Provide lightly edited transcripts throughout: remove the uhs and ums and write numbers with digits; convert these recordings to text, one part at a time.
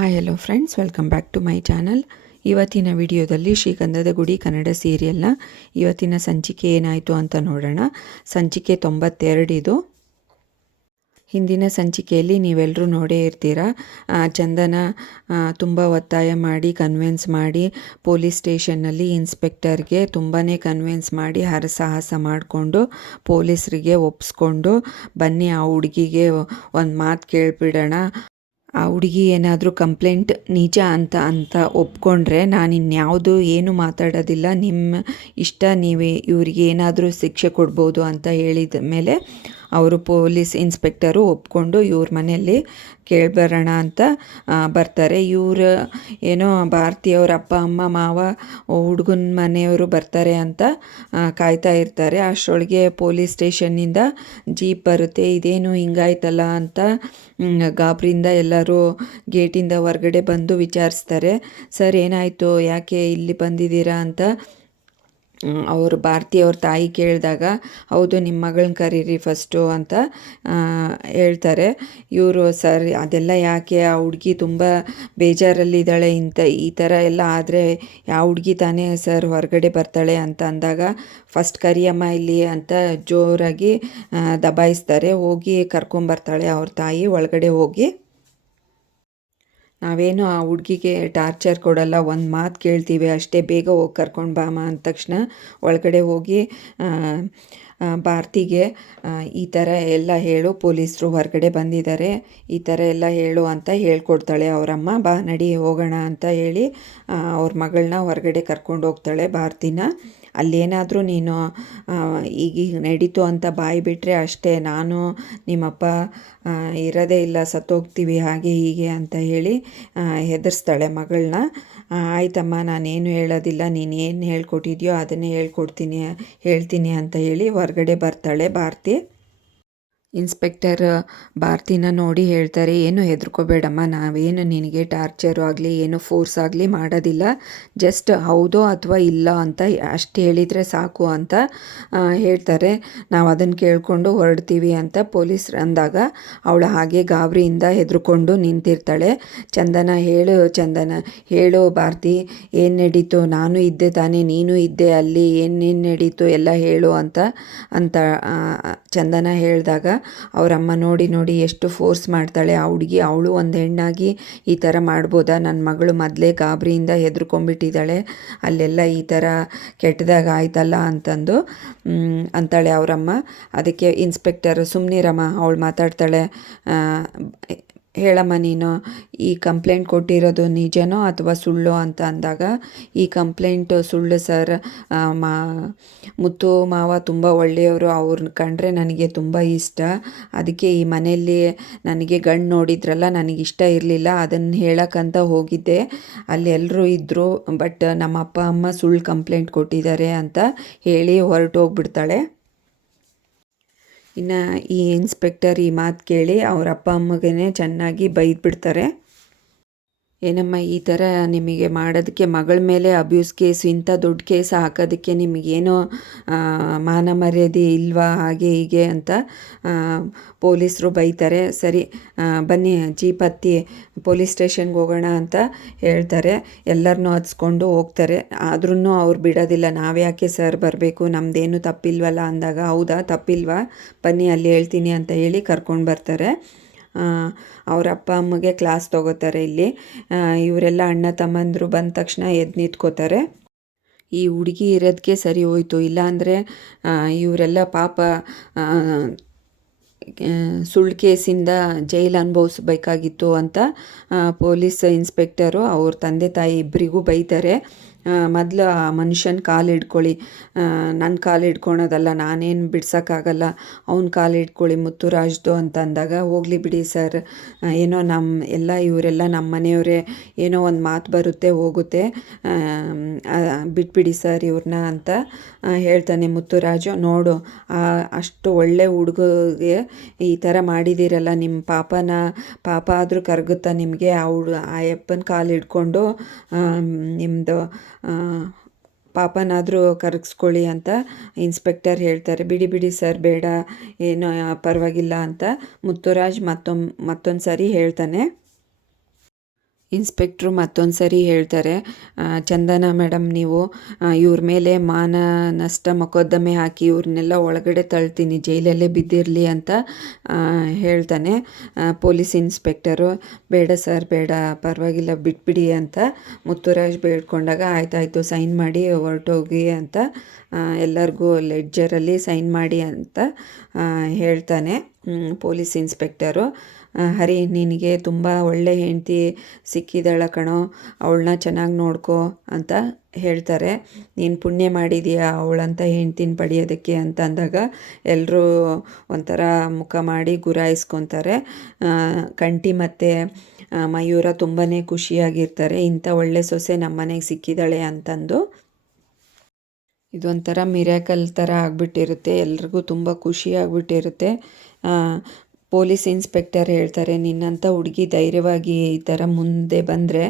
Hi hello friends, welcome back to my channel. ಇವತ್ತಿನ ವಿಡಿಯೋದಲ್ಲಿ ಶ್ರೀಗಂಧದ ಗುಡಿ ಕನ್ನಡ ಸೀರಿಯಲ್ನ ಇವತ್ತಿನ ಸಂಚಿಕೆ ಏನಾಯಿತು ಅಂತ ನೋಡೋಣ. ಸಂಚಿಕೆ 92 ಇದು. ಹಿಂದಿನ ಸಂಚಿಕೆಯಲ್ಲಿ ನೀವೆಲ್ಲರೂ ನೋಡೇ ಇರ್ತೀರ. ಚಂದನ ತುಂಬ ಒತ್ತಾಯ ಮಾಡಿ ಕನ್ವಿನ್ಸ್ ಮಾಡಿ ಪೊಲೀಸ್ ಸ್ಟೇಷನ್ನಲ್ಲಿ ಇನ್ಸ್ಪೆಕ್ಟರ್ಗೆ ತುಂಬಾ ಕನ್ವಿನ್ಸ್ ಮಾಡಿ ಹರಸಾಹಸ ಮಾಡಿಕೊಂಡು ಪೊಲೀಸರಿಗೆ ಒಪ್ಪಿಸ್ಕೊಂಡು ಬನ್ನಿ ಆ ಹುಡುಗಿಗೆ ಒಂದು ಮಾತು ಕೇಳಿಬಿಡೋಣ, ಆ ಹುಡುಗಿ ಏನಾದರೂ ಕಂಪ್ಲೇಂಟ್ ನಿಜ ಅಂತ ಒಪ್ಕೊಂಡ್ರೆ ನಾನು ಇನ್ಯಾವುದು ಏನು ಮಾತಾಡೋದಿಲ್ಲ, ನಿಮ್ಮ ಇಷ್ಟ, ನೀವೇ ಇವ್ರಿಗೆ ಏನಾದರೂ ಶಿಕ್ಷೆ ಕೊಡ್ಬೋದು ಅಂತ ಹೇಳಿದ ಮೇಲೆ ಅವರು ಪೊಲೀಸ್ ಇನ್ಸ್ಪೆಕ್ಟರು ಒಪ್ಕೊಂಡು ಇವ್ರ ಮನೆಯಲ್ಲಿ ಕೇಳಿಬರೋಣ ಅಂತ ಬರ್ತಾರೆ. ಇವರು ಏನೋ ಭಾರತಿಯವ್ರ ಅಪ್ಪ ಅಮ್ಮ ಮಾವ ಹುಡುಗನ ಮನೆಯವರು ಬರ್ತಾರೆ ಅಂತ ಕಾಯ್ತಾ ಇರ್ತಾರೆ. ಅಷ್ಟರೊಳಗೆ ಪೊಲೀಸ್ ಸ್ಟೇಷನ್ನಿಂದ ಜೀಪ್ ಬರುತ್ತೆ. ಇದೇನು ಹಿಂಗಾಯ್ತಲ್ಲ ಅಂತ ಗಾಬರಿಯಿಂದ ಎಲ್ಲರೂ ಗೇಟಿಂದ ಹೊರಗಡೆ ಬಂದು ವಿಚಾರಿಸ್ತಾರೆ. ಸರ್ ಏನಾಯಿತು, ಯಾಕೆ ಇಲ್ಲಿ ಬಂದಿದ್ದೀರಾ ಅಂತ ಅವರು ಭಾರತಿಯವ್ರ ತಾಯಿ ಕೇಳಿದಾಗ, ಹೌದು ನಿಮ್ಮ ಮಗಳನ್ನ ಕರೀರಿ ಫಸ್ಟು ಅಂತ ಹೇಳ್ತಾರೆ. ಇವರು ಸರ್ ಅದೆಲ್ಲ ಯಾಕೆ, ಆ ಹುಡುಗಿ ತುಂಬ ಬೇಜಾರಲ್ಲಿದ್ದಾಳೆ, ಈ ಥರ ಎಲ್ಲ ಆದರೆ ಯಾವ ಹುಡುಗಿ ತಾನೇ ಸರ್ ಹೊರಗಡೆ ಬರ್ತಾಳೆ ಅಂತ ಅಂದಾಗ, ಫಸ್ಟ್ ಕರಿಯಮ್ಮ ಇಲ್ಲಿ ಅಂತ ಜೋರಾಗಿ ದಬಾಯಿಸ್ತಾರೆ. ಹೋಗಿ ಕರ್ಕೊಂಬರ್ತಾಳೆ ಅವ್ರ ತಾಯಿ ಒಳಗಡೆ ಹೋಗಿ. ನಾವೇನು ಆ ಹುಡುಗಿಗೆ ಟಾರ್ಚರ್ ಕೊಡಲ್ಲ, ಒಂದು ಮಾತು ಕೇಳ್ತೀವಿ ಅಷ್ಟೇ, ಬೇಗ ಹೋಗಿ ಕರ್ಕೊಂಡು ಬಾಮ ಅಂದ ತಕ್ಷಣ ಒಳಗಡೆ ಹೋಗಿ ಭಾರತಿಗೆ ಈ ಥರ ಎಲ್ಲ ಹೇಳು, ಪೊಲೀಸರು ಹೊರಗಡೆ ಬಂದಿದ್ದಾರೆ, ಈ ಥರ ಎಲ್ಲ ಹೇಳು ಅಂತ ಹೇಳ್ಕೊಡ್ತಾಳೆ ಅವರಮ್ಮ. ಬಾ ನಡಿ ಹೋಗೋಣ ಅಂತ ಹೇಳಿ ಅವ್ರ ಮಗಳನ್ನ ಹೊರಗಡೆ ಕರ್ಕೊಂಡು ಹೋಗ್ತಾಳೆ ಭಾರತಿನ. ಅಲ್ಲೇನಾದರೂ ನೀನು ಈಗೀಗ ನಡೀತು ಅಂತ ಬಾಯಿ ಬಿಟ್ಟರೆ ಅಷ್ಟೇ, ನಾನು ನಿಮ್ಮಪ್ಪ ಇರೋದೇ ಇಲ್ಲ, ಸತ್ತೋಗ್ತೀವಿ ಹಾಗೆ ಹೀಗೆ ಅಂತ ಹೇಳಿ ಹೆದರಿಸ್ತಾಳೆ ಮಗಳನ್ನ. ಆಯ್ತಮ್ಮ ನಾನೇನು ಹೇಳೋದಿಲ್ಲ, ನೀನು ಏನು ಹೇಳ್ಕೊಟ್ಟಿದ್ಯೋ ಅದನ್ನೇ ಹೇಳ್ತೀನಿ ಅಂತ ಹೇಳಿ ಹೊರಗಡೆ ಬರ್ತಾಳೆ ಭಾರತಿ. ಇನ್ಸ್ಪೆಕ್ಟರ್ ಭಾರತಿನ ನೋಡಿ ಹೇಳ್ತಾರೆ, ಏನು ಹೆದರ್ಕೋಬೇಡಮ್ಮ, ನಾವೇನು ನಿನಗೆ ಟಾರ್ಚರು ಆಗಲಿ ಏನು ಫೋರ್ಸ್ ಆಗಲಿ ಮಾಡೋದಿಲ್ಲ, ಜಸ್ಟ್ ಹೌದೋ ಅಥವಾ ಇಲ್ಲ ಅಂತ ಅಷ್ಟು ಹೇಳಿದರೆ ಸಾಕು ಅಂತ ಹೇಳ್ತಾರೆ. ನಾವು ಅದನ್ನು ಕೇಳಿಕೊಂಡು ಹೊರಡ್ತೀವಿ ಅಂತ ಪೊಲೀಸರು ಅಂದಾಗ ಅವಳು ಹಾಗೆ ಗಾಬರಿಯಿಂದ ಹೆದರ್ಕೊಂಡು ನಿಂತಿರ್ತಾಳೆ. ಚಂದನ ಹೇಳು ಭಾರತಿ, ಏನು ನಡೀತು, ನಾನು ಇದ್ದೆ ತಾನೇ, ನೀನು ಇದ್ದೆ ಅಲ್ಲಿ, ಏನೇನು ನಡೀತು ಎಲ್ಲ ಹೇಳು ಅಂತ ಚಂದನ ಹೇಳಿದಾಗ ಅವರಮ್ಮ ನೋಡಿ ಎಷ್ಟು ಫೋರ್ಸ್ ಮಾಡ್ತಾಳೆ ಆ ಹುಡುಗಿ. ಅವಳು ಒಂದು ಹೆಣ್ಣಾಗಿ ಈ ಥರ ಮಾಡ್ಬೋದಾ, ನನ್ನ ಮಗಳು ಮೊದಲೇ ಗಾಬರಿಯಿಂದ ಹೆದರ್ಕೊಂಡ್ಬಿಟ್ಟಿದ್ದಾಳೆ, ಅಲ್ಲೆಲ್ಲ ಈ ಥರ ಕೆಟ್ಟದಾಗ ಆಯ್ತಲ್ಲ ಅಂತಾಳೆ ಅವರಮ್ಮ. ಅದಕ್ಕೆ ಇನ್ಸ್ಪೆಕ್ಟರ್ ಸುಮ್ಮನಿರಮ್ಮ, ಅವಳು ಮಾತಾಡ್ತಾಳೆ, ಹೇಳಮ್ಮ ನೀನು ಈ ಕಂಪ್ಲೇಂಟ್ ಕೊಟ್ಟಿರೋದು ನಿಜನೋ ಅಥವಾ ಸುಳ್ಳು ಅಂತ ಅಂದಾಗ, ಈ ಕಂಪ್ಲೇಂಟು ಸುಳ್ಳು ಸರ್, ಮುತ್ತು ಮಾವ ತುಂಬ ಒಳ್ಳೆಯವರು, ಅವ್ರನ್ನ ಕಂಡ್ರೆ ನನಗೆ ತುಂಬ ಇಷ್ಟ, ಅದಕ್ಕೆ ಈ ಮನೆಯಲ್ಲಿ ನನಗೆ ಗಂಡು ನೋಡಿದ್ರಲ್ಲ ನನಗಿಷ್ಟ ಇರಲಿಲ್ಲ, ಅದನ್ನು ಹೇಳಕ್ಕಂತ ಹೋಗಿದ್ದೆ, ಅಲ್ಲಿ ಎಲ್ಲರೂ ಇದ್ದರು, ಬಟ್ ನಮ್ಮ ಅಪ್ಪ ಅಮ್ಮ ಸುಳ್ಳು ಕಂಪ್ಲೇಂಟ್ ಕೊಟ್ಟಿದ್ದಾರೆ ಅಂತ ಹೇಳಿ ಹೊರಟೋಗ್ಬಿಡ್ತಾಳೆ. ಇನ್ನು ಈ ಇನ್ಸ್ಪೆಕ್ಟರ್ ಈ ಮಾತು ಕೇಳಿ ಅವ್ರ ಅಪ್ಪ ಅಮ್ಮಗೇ ಚೆನ್ನಾಗಿ ಬೈದ್ಬಿಡ್ತಾರೆ. ಏನಮ್ಮ ಈ ಥರ ನಿಮಗೆ ಮಾಡೋದಕ್ಕೆ, ಮಗಳ ಮೇಲೆ ಅಬ್ಯೂಸ್ ಕೇಸು, ಇಂಥ ದೊಡ್ಡ ಕೇಸ್ ಹಾಕೋದಕ್ಕೆ ನಿಮಗೇನೋ ಮಾನ ಮರ್ಯಾದೆ ಇಲ್ವಾ, ಹಾಗೆ ಹೀಗೆ ಅಂತ ಪೊಲೀಸರು ಬೈತಾರೆ. ಸರಿ ಬನ್ನಿ ಜೀಪ್ ಹತ್ತಿ ಪೊಲೀಸ್ ಸ್ಟೇಷನ್ಗೆ ಹೋಗೋಣ ಅಂತ ಹೇಳ್ತಾರೆ. ಎಲ್ಲರನ್ನೂ ಹತ್ಸ್ಕೊಂಡು ಹೋಗ್ತಾರೆ. ಆದ್ರೂ ಅವ್ರು ಬಿಡೋದಿಲ್ಲ. ನಾವ್ಯಾಕೆ ಸರ್ ಬರಬೇಕು, ನಮ್ಮದೇನು ತಪ್ಪಿಲ್ವಲ್ಲ ಅಂದಾಗ, ಹೌದಾ ತಪ್ಪಿಲ್ವಾ, ಬನ್ನಿ ಅಲ್ಲಿ ಹೇಳ್ತೀನಿ ಅಂತ ಹೇಳಿ ಕರ್ಕೊಂಡು ಬರ್ತಾರೆ. ಅವ್ರ ಅಪ್ಪ ಅಮ್ಮಗೆ ಕ್ಲಾಸ್ ತೊಗೋತಾರೆ. ಇಲ್ಲಿ ಇವರೆಲ್ಲ ಅಣ್ಣ ತಮ್ಮಂದರು ಬಂದ ತಕ್ಷಣ ಎದ್ದು ನಿಂತ್ಕೋತಾರೆ. ಈ ಹುಡುಗಿ ಇರೋದಕ್ಕೆ ಸರಿ ಹೋಯಿತು, ಇಲ್ಲಾಂದರೆ ಇವರೆಲ್ಲ ಪಾಪ ಸುಳ್ಳು ಕೇಸಿಂದ ಜೈಲು ಅನುಭವಿಸ್ಬೇಕಾಗಿತ್ತು ಅಂತ ಪೊಲೀಸ್ ಇನ್ಸ್ಪೆಕ್ಟರು ಅವ್ರ ತಂದೆ ತಾಯಿ ಇಬ್ಬರಿಗೂ ಬೈತಾರೆ. ಮೊದಲು ಆ ಮನುಷ್ಯನ ಕಾಲು ಹಿಡ್ಕೊಳ್ಳಿ, ನನ್ನ ಕಾಲು ಹಿಡ್ಕೊಳೋದಲ್ಲ, ನಾನೇನು ಬಿಡ್ಸೋಕ್ಕಾಗಲ್ಲ, ಅವ್ನ ಕಾಲು ಹಿಡ್ಕೊಳ್ಳಿ ಮುತ್ತುರಾಜ್ದು ಅಂತ ಅಂದಾಗ, ಹೋಗಲಿ ಬಿಡಿ ಸರ್, ಏನೋ ಇವರೆಲ್ಲ ನಮ್ಮ ಮನೆಯವರೇ, ಏನೋ ಒಂದು ಮಾತು ಬರುತ್ತೆ ಹೋಗುತ್ತೆ, ಬಿಟ್ಬಿಡಿ ಸರ್ ಇವ್ರನ್ನ ಅಂತ ಹೇಳ್ತಾನೆ ಮುತ್ತುರಾಜು. ನೋಡು ಅಷ್ಟು ಒಳ್ಳೆ ಹುಡುಗಗೆ ಈ ಥರ ಮಾಡಿದ್ದೀರಲ್ಲ, ನಿಮ್ಮ ಪಾಪ ಆದರೂ ಕರಗುತ್ತಾ ನಿಮಗೆ, ಆ ಯಪ್ಪನ ಕಾಲು ಹಿಡ್ಕೊಂಡು ನಿಮ್ಮದು ಪಾಪನಾದರೂ ಕರಗಿಸ್ಕೊಳ್ಳಿ ಅಂತ ಇನ್ಸ್ಪೆಕ್ಟರ್ ಹೇಳ್ತಾರೆ. ಬಿಡಿ ಸರ್ ಬೇಡ, ಏನೋ ಪರವಾಗಿಲ್ಲ ಅಂತ ಮುತ್ತುರಾಜ್ ಮತ್ತೊಂದು ಸರಿ ಹೇಳ್ತಾನೆ. ಇನ್ಸ್ಪೆಕ್ಟ್ರು ಮತ್ತೊಂದು ಸರಿ ಹೇಳ್ತಾರೆ, ಚಂದನ ಮೇಡಮ್ ನೀವು ಇವ್ರ ಮೇಲೆ ಮಾನ ನಷ್ಟ ಮೊಕದ್ದಮೆ ಹಾಕಿ ಇವ್ರನ್ನೆಲ್ಲ ಒಳಗಡೆ ತಳ್ತೀನಿ, ಜೈಲಲ್ಲೇ ಬಿದ್ದಿರಲಿ ಅಂತ ಹೇಳ್ತಾನೆ. ಪೊಲೀಸ್ ಇನ್ಸ್ಪೆಕ್ಟರು ಬೇಡ ಸರ್ ಬೇಡ ಪರವಾಗಿಲ್ಲ ಬಿಟ್ಬಿಡಿ ಅಂತ ಮುತ್ತುರಾಜ್ ಬೇಡ್ಕೊಂಡಾಗ ಆಯ್ತಾಯಿತು ಸೈನ್ ಮಾಡಿ ಹೊರಟೋಗಿ ಅಂತ ಎಲ್ಲರಿಗೂ ಲೆಡ್ಜರಲ್ಲಿ ಸೈನ್ ಮಾಡಿ ಅಂತ ಹೇಳ್ತಾನೆ ಪೊಲೀಸ್ ಇನ್ಸ್ಪೆಕ್ಟರು. ಹರಿ ನಿನಗೆ ತುಂಬ ಒಳ್ಳೆ ಹೆಂಡತಿ ಸಿಕ್ಕಿದಾಳ ಕಣೋ, ಅವಳನ್ನ ಚೆನ್ನಾಗಿ ನೋಡ್ಕೋ ಅಂತ ಹೇಳ್ತಾರೆ. ನೀನು ಪುಣ್ಯ ಮಾಡಿದೀಯಾ ಅವಳಂತ ಹೆಂಡ್ತಿನ ಪಡೆಯೋದಕ್ಕೆ ಅಂತ ಅಂದಾಗ ಎಲ್ಲರೂ ಒಂಥರ ಮುಖ ಮಾಡಿ ಗುರಾಯಿಸ್ಕೊತಾರೆ. ಕಂಠಿ ಮತ್ತು ಮಯೂರ ತುಂಬಾ ಖುಷಿಯಾಗಿರ್ತಾರೆ, ಇಂಥ ಒಳ್ಳೆ ಸೊಸೆ ನಮ್ಮ ಮನೆಗೆ ಸಿಕ್ಕಿದ್ದಾಳೆ ಅಂತಂದು. ಇದೊಂಥರ ಮಿರಾಕಲ್ ಥರ ಆಗಿಬಿಟ್ಟಿರುತ್ತೆ, ಎಲ್ರಿಗೂ ತುಂಬ ಖುಷಿ ಆಗಿಬಿಟ್ಟಿರುತ್ತೆ. ಪೊಲೀಸ್ ಇನ್ಸ್ಪೆಕ್ಟರ್ ಹೇಳ್ತಾರೆ, ನಿನ್ನಂಥ ಹುಡುಗಿ ಧೈರ್ಯವಾಗಿ ಈ ಥರ ಮುಂದೆ ಬಂದರೆ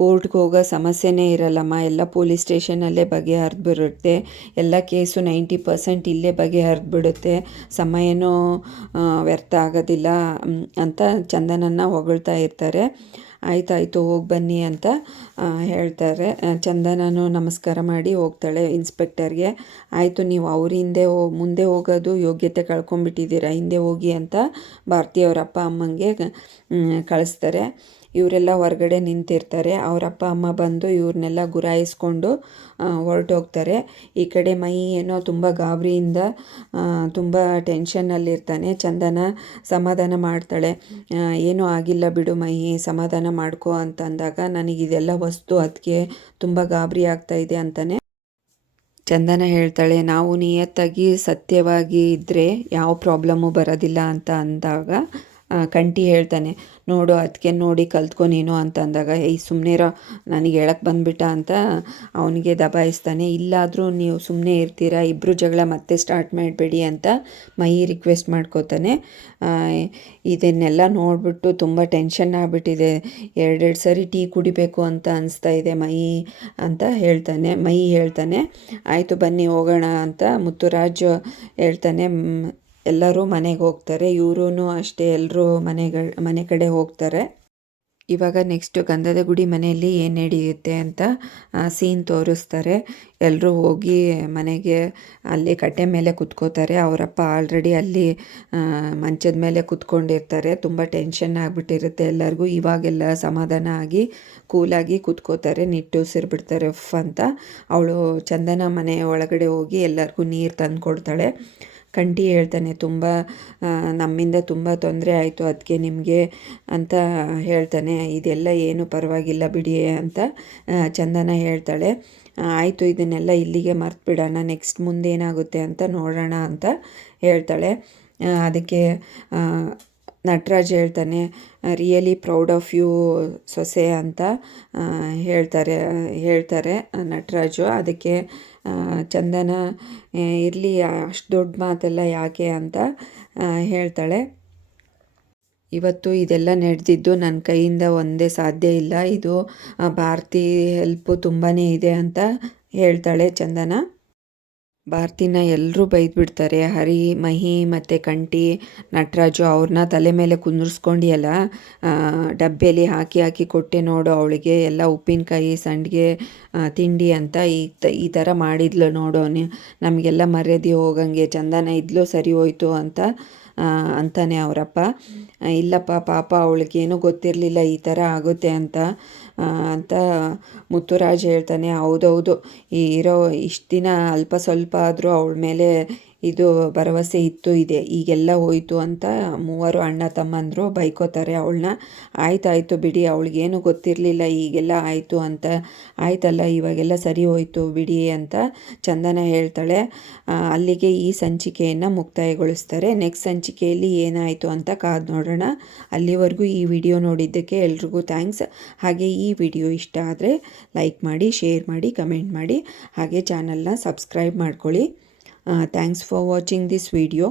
ಕೋರ್ಟ್ಗೆ ಹೋಗೋ ಸಮಸ್ಯೆನೇ ಇರಲ್ಲಮ್ಮ, ಎಲ್ಲ ಪೊಲೀಸ್ ಸ್ಟೇಷನಲ್ಲೇ ಬಗೆಹರಿದ್ಬಿಡುತ್ತೆ, ಎಲ್ಲ ಕೇಸು 90% ಇಲ್ಲೇ ಬಗೆಹರಿದ್ಬಿಡುತ್ತೆ, ಸಮಯನೂ ವ್ಯರ್ಥ ಆಗೋದಿಲ್ಲ ಅಂತ ಚಂದನನ್ನು ಹೊಗಳ್ತಾ ಇರ್ತಾರೆ. ಆಯ್ತಾಯಿತು ಹೋಗಿ ಬನ್ನಿ ಅಂತ ಹೇಳ್ತಾರೆ. ಚಂದನನು ನಮಸ್ಕಾರ ಮಾಡಿ ಹೋಗ್ತಾಳೆ ಇನ್ಸ್ಪೆಕ್ಟರ್ಗೆ. ಆಯಿತು ನೀವು ಅವ್ರ ಮುಂದೆ ಹೋಗೋದು ಯೋಗ್ಯತೆ ಕಳ್ಕೊಂಬಿಟ್ಟಿದ್ದೀರಾ, ಹಿಂದೆ ಹೋಗಿ ಅಂತ ಭಾರತಿಯವ್ರ ಅಪ್ಪ ಅಮ್ಮಂಗೆ ಕಳಿಸ್ತಾರೆ. ಇವರೆಲ್ಲ ಹೊರಗಡೆ ನಿಂತಿರ್ತಾರೆ. ಅವ್ರ ಅಪ್ಪ ಅಮ್ಮ ಬಂದು ಇವ್ರನ್ನೆಲ್ಲ ಗುರಾಯಿಸ್ಕೊಂಡು ಹೊರಟೋಗ್ತಾರೆ. ಈ ಕಡೆ ಮೈ ಏನೋ ತುಂಬ ಗಾಬರಿಯಿಂದ ತುಂಬ ಟೆನ್ಷನ್ನಲ್ಲಿರ್ತಾನೆ. ಚಂದನ ಸಮಾಧಾನ ಮಾಡ್ತಾಳೆ, ಏನೂ ಆಗಿಲ್ಲ ಬಿಡು ಮೈ, ಸಮಾಧಾನ ಮಾಡ್ಕೋ ಅಂತ ಅಂದಾಗ ನನಗಿದೆಲ್ಲ ವಸ್ತು ಅದಕ್ಕೆ ತುಂಬ ಗಾಬರಿ ಆಗ್ತಾಯಿದೆ ಅಂತಾನೆ. ಚಂದನ ಹೇಳ್ತಾಳೆ, ನಾವು ನಿಯತ್ತಾಗಿ ಸತ್ಯವಾಗಿ ಇದ್ದರೆ ಯಾವ ಪ್ರಾಬ್ಲಮ್ಮು ಬರೋದಿಲ್ಲ ಅಂತ ಅಂದಾಗ ಕಂಠಿ ಹೇಳ್ತಾನೆ, ನೋಡು ಅದಕ್ಕೆ ನೋಡಿ ಕಲ್ತ್ಕೊ ನೀನು ಅಂತ ಅಂದಾಗ ಸುಮ್ಮನೆರೋ ನನಗೆ ಹೇಳಕ್ಕೆ ಬಂದುಬಿಟ್ಟ ಅಂತ ಅವನಿಗೆ ದಬಾಯಿಸ್ತಾನೆ. ಇಲ್ಲಾದರೂ ನೀವು ಸುಮ್ಮನೆ ಇರ್ತೀರಾ, ಇಬ್ಬರು ಜಗಳ ಮತ್ತೆ ಸ್ಟಾರ್ಟ್ ಮಾಡಬೇಡಿ ಅಂತ ಮೈ ರಿಕ್ವೆಸ್ಟ್ ಮಾಡ್ಕೋತಾನೆ. ಇದನ್ನೆಲ್ಲ ನೋಡಿಬಿಟ್ಟು ತುಂಬ ಟೆನ್ಷನ್ ಆಗಿಬಿಟ್ಟಿದೆ, ಎರಡೆರಡು ಸರಿ ಟೀ ಕುಡಿಬೇಕು ಅಂತ ಅನಿಸ್ತಾ ಇದೆ ಮೈ ಹೇಳ್ತಾನೆ. ಆಯಿತು ಬನ್ನಿ ಹೋಗೋಣ ಅಂತ ಮುತ್ತುರಾಜ್ ಹೇಳ್ತಾನೆ. ಎಲ್ಲರೂ ಮನೆಗೆ ಹೋಗ್ತಾರೆ. ಇವರು ಅಷ್ಟೇ ಎಲ್ಲರೂ ಮನೆ ಕಡೆ ಹೋಗ್ತಾರೆ. ಇವಾಗ ನೆಕ್ಸ್ಟು ಗಂಧದ ಗುಡಿ ಮನೆಯಲ್ಲಿ ಏನು ನಡೆಯುತ್ತೆ ಅಂತ ಸೀನ್ ತೋರಿಸ್ತಾರೆ. ಎಲ್ಲರೂ ಹೋಗಿ ಮನೆಗೆ ಅಲ್ಲಿ ಕಟ್ಟೆ ಮೇಲೆ ಕುತ್ಕೋತಾರೆ. ಅವರಪ್ಪ ಆಲ್ರೆಡಿ ಅಲ್ಲಿ ಮಂಚದ ಮೇಲೆ ಕುತ್ಕೊಂಡಿರ್ತಾರೆ. ತುಂಬ ಟೆನ್ಷನ್ ಆಗಿಬಿಟ್ಟಿರುತ್ತೆ ಎಲ್ಲರಿಗೂ. ಇವಾಗೆಲ್ಲ ಸಮಾಧಾನ ಆಗಿ ಕೂಲಾಗಿ ಕುತ್ಕೋತಾರೆ, ನಿಟ್ಟುಸಿರ್ಬಿಡ್ತಾರೆ ಉಫ್ ಅಂತ. ಅವಳು ಚಂದನ ಮನೆ ಒಳಗಡೆ ಹೋಗಿ ಎಲ್ಲರಿಗೂ ನೀರು ತಂದು ಕೊಡ್ತಾಳೆ. ಕಂಠಿ ಹೇಳ್ತಾನೆ, ತುಂಬ ನಮ್ಮಿಂದ ತುಂಬ ತೊಂದರೆ ಆಯಿತು ಅದಕ್ಕೆ ನಿಮಗೆ ಅಂತ ಹೇಳ್ತಾನೆ. ಇದೆಲ್ಲ ಏನು ಪರವಾಗಿಲ್ಲ ಬಿಡಿ ಅಂತ ಚಂದನ ಹೇಳ್ತಾಳೆ. ಆಯಿತು ಇದನ್ನೆಲ್ಲ ಇಲ್ಲಿಗೆ ಮರ್ತ್ಬಿಡೋಣ, ನೆಕ್ಸ್ಟ್ ಮುಂದೇನಾಗುತ್ತೆ ಅಂತ ನೋಡೋಣ ಅಂತ ಹೇಳ್ತಾಳೆ. ಅದಕ್ಕೆ ನಟರಾಜ್ ಹೇಳ್ತಾನೆ, ರಿಯಲಿ ಪ್ರೌಡ್ ಆಫ್ ಯು ಸೊಸೆ ಅಂತ ಹೇಳ್ತಾರೆ ನಟರಾಜು. ಅದಕ್ಕೆ ಚಂದನ ಇರಲಿ ಅಷ್ಟು ದೊಡ್ಡ ಮಾತೆಲ್ಲ ಯಾಕೆ ಅಂತ ಹೇಳ್ತಾಳೆ. ಇವತ್ತು ಇದೆಲ್ಲ ನಡೆದಿದ್ದು ನನ್ನ ಕೈಯಿಂದ ಒಂದೇ ಸಾಧ್ಯ ಇಲ್ಲ, ಇದು ಭಾರತಿ ಹೆಲ್ಪು ತುಂಬಾ ಇದೆ ಅಂತ ಹೇಳ್ತಾಳೆ ಚಂದನ. ಭಾರತಿನ ಎಲ್ಲರೂ ಬೈದ್ಬಿಡ್ತಾರೆ. ಹರಿ, ಮಹಿ ಮತ್ತು ಕಂಠಿ, ನಟರಾಜು ಅವ್ರನ್ನ ತಲೆ ಮೇಲೆ ಕುಂದಿರ್ಸ್ಕೊಂಡಿಯಲ್ಲ, ಡಬ್ಬೆಯಲ್ಲಿ ಹಾಕಿ ಕೊಟ್ಟೆ ನೋಡು ಅವಳಿಗೆ ಎಲ್ಲ ಉಪ್ಪಿನಕಾಯಿ ಸಂಡಿಗೆ ತಿಂಡಿ ಅಂತ ಈ ಥರ ಮಾಡಿದ್ಲು ನೋಡು, ನಮಗೆಲ್ಲ ಮರ್ಯಾದೆ ಹೋಗಂಗೆ ಚಂದನ ಇದ್ಲು ಸರಿ ಹೋಯ್ತು ಅಂತಾನೆ ಅವರಪ್ಪ. ಇಲ್ಲಪ್ಪ ಪಾಪ ಅವಳಿಗೇನೂ ಗೊತ್ತಿರಲಿಲ್ಲ ಈ ಥರ ಆಗುತ್ತೆ ಅಂತ ಮುತ್ತುರಾಜ್ ಹೇಳ್ತಾನೆ. ಹೌದೌದು, ಇರೋ ಇಷ್ಟು ದಿನ ಅಲ್ಪ ಸ್ವಲ್ಪ ಆದರೂ ಅವಳ ಮೇಲೆ ಇದು ಭರವಸೆ ಇದೆ, ಈಗೆಲ್ಲ ಹೋಯ್ತು ಅಂತ ಮೂವರು ಅಣ್ಣ ತಮ್ಮಂದರು ಬೈಕೋತಾರೆ ಅವಳನ್ನ. ಆಯ್ತಾಯಿತು ಬಿಡಿ, ಅವಳಿಗೇನು ಗೊತ್ತಿರಲಿಲ್ಲ ಈಗೆಲ್ಲ ಆಯಿತು ಅಂತ, ಆಯ್ತಲ್ಲ ಇವಾಗೆಲ್ಲ ಸರಿ ಹೋಯ್ತು ಬಿಡಿ ಅಂತ ಚಂದನ ಹೇಳ್ತಾಳೆ. ಅಲ್ಲಿಗೆ ಈ ಸಂಚಿಕೆಯನ್ನು ಮುಕ್ತಾಯಗೊಳಿಸ್ತಾರೆ. ನೆಕ್ಸ್ಟ್ ಸಂಚಿಕೆಯಲ್ಲಿ ಏನಾಯಿತು ಅಂತ ಕಾದು ನೋಡೋಣ. ಅಲ್ಲಿವರೆಗೂ ಈ ವಿಡಿಯೋ ನೋಡಿದ್ದಕ್ಕೆ ಎಲ್ರಿಗೂ ಥ್ಯಾಂಕ್ಸ್. ಹಾಗೆ ಈ ವಿಡಿಯೋ ಇಷ್ಟ ಆದರೆ ಲೈಕ್ ಮಾಡಿ, ಶೇರ್ ಮಾಡಿ, ಕಮೆಂಟ್ ಮಾಡಿ, ಹಾಗೆ ಚಾನಲ್ನ ಸಬ್ಸ್ಕ್ರೈಬ್ ಮಾಡ್ಕೊಳ್ಳಿ. Thanks for watching this video.